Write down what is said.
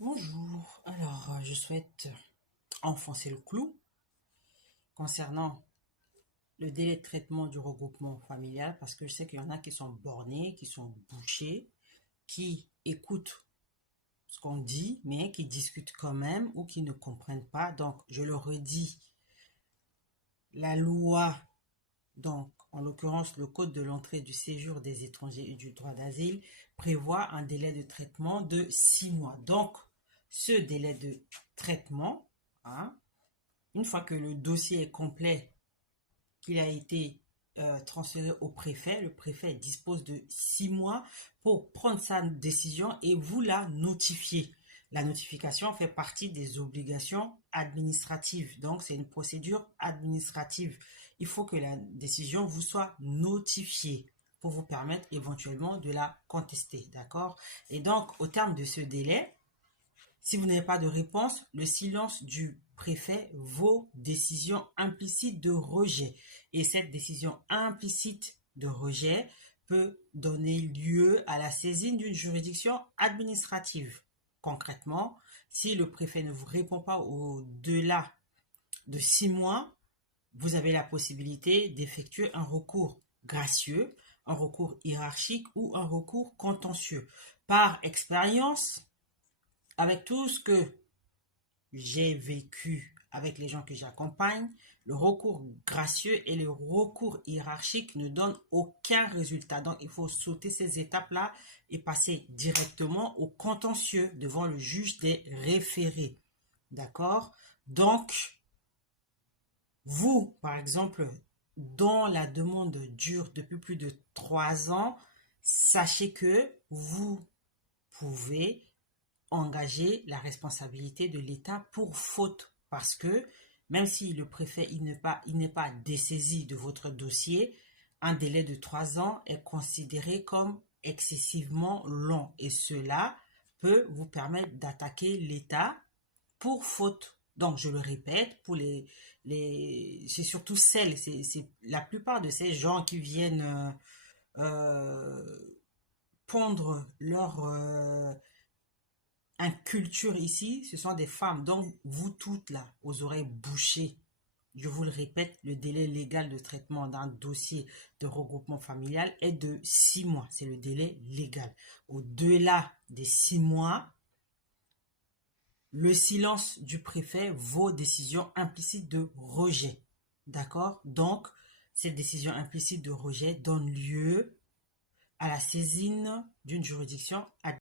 Bonjour, alors je souhaite enfoncer le clou concernant le délai de traitement du regroupement familial parce que je sais qu'il y en a qui sont bornés, qui sont bouchés, qui écoutent ce qu'on dit mais qui discutent quand même ou qui ne comprennent pas. Donc je le redis, la loi, donc en l'occurrence le code de l'entrée et du séjour des étrangers et du droit d'asile prévoit un délai de traitement de 6 mois. Donc ce délai de traitement, hein, une fois que le dossier est complet, qu'il a été transféré au préfet, le préfet dispose de 6 mois pour prendre sa décision et vous la notifier. La notification fait partie des obligations administratives. Donc, c'est une procédure administrative. Il faut que la décision vous soit notifiée pour vous permettre éventuellement de la contester. D'accord? Et donc, au terme de ce délai, si vous n'avez pas de réponse, le silence du préfet vaut décision implicite de rejet. Et cette décision implicite de rejet peut donner lieu à la saisine d'une juridiction administrative. Concrètement, si le préfet ne vous répond pas au-delà de 6 mois, vous avez la possibilité d'effectuer un recours gracieux, un recours hiérarchique ou un recours contentieux. Par expérience, avec tout ce que j'ai vécu avec les gens que j'accompagne, le recours gracieux et le recours hiérarchique ne donnent aucun résultat. Donc, il faut sauter ces étapes-là et passer directement au contentieux devant le juge des référés. D'accord? Donc, vous, par exemple, dont la demande dure depuis plus de 3 ans, sachez que vous pouvez engager la responsabilité de l'État pour faute. Parce que même si le préfet il n'est pas dessaisi de votre dossier, un délai de 3 ans est considéré comme excessivement long. Et cela peut vous permettre d'attaquer l'État pour faute. Donc, je le répète, pour c'est surtout c'est la plupart de ces gens qui viennent pondre leur culture ici, ce sont des femmes. Donc, vous toutes là, aux oreilles bouchées, je vous le répète, le délai légal de traitement d'un dossier de regroupement familial est de 6 mois. C'est le délai légal. Au-delà des 6 mois, le silence du préfet vaut décision implicite de rejet. D'accord? Donc, cette décision implicite de rejet donne lieu à la saisine d'une juridiction administrative.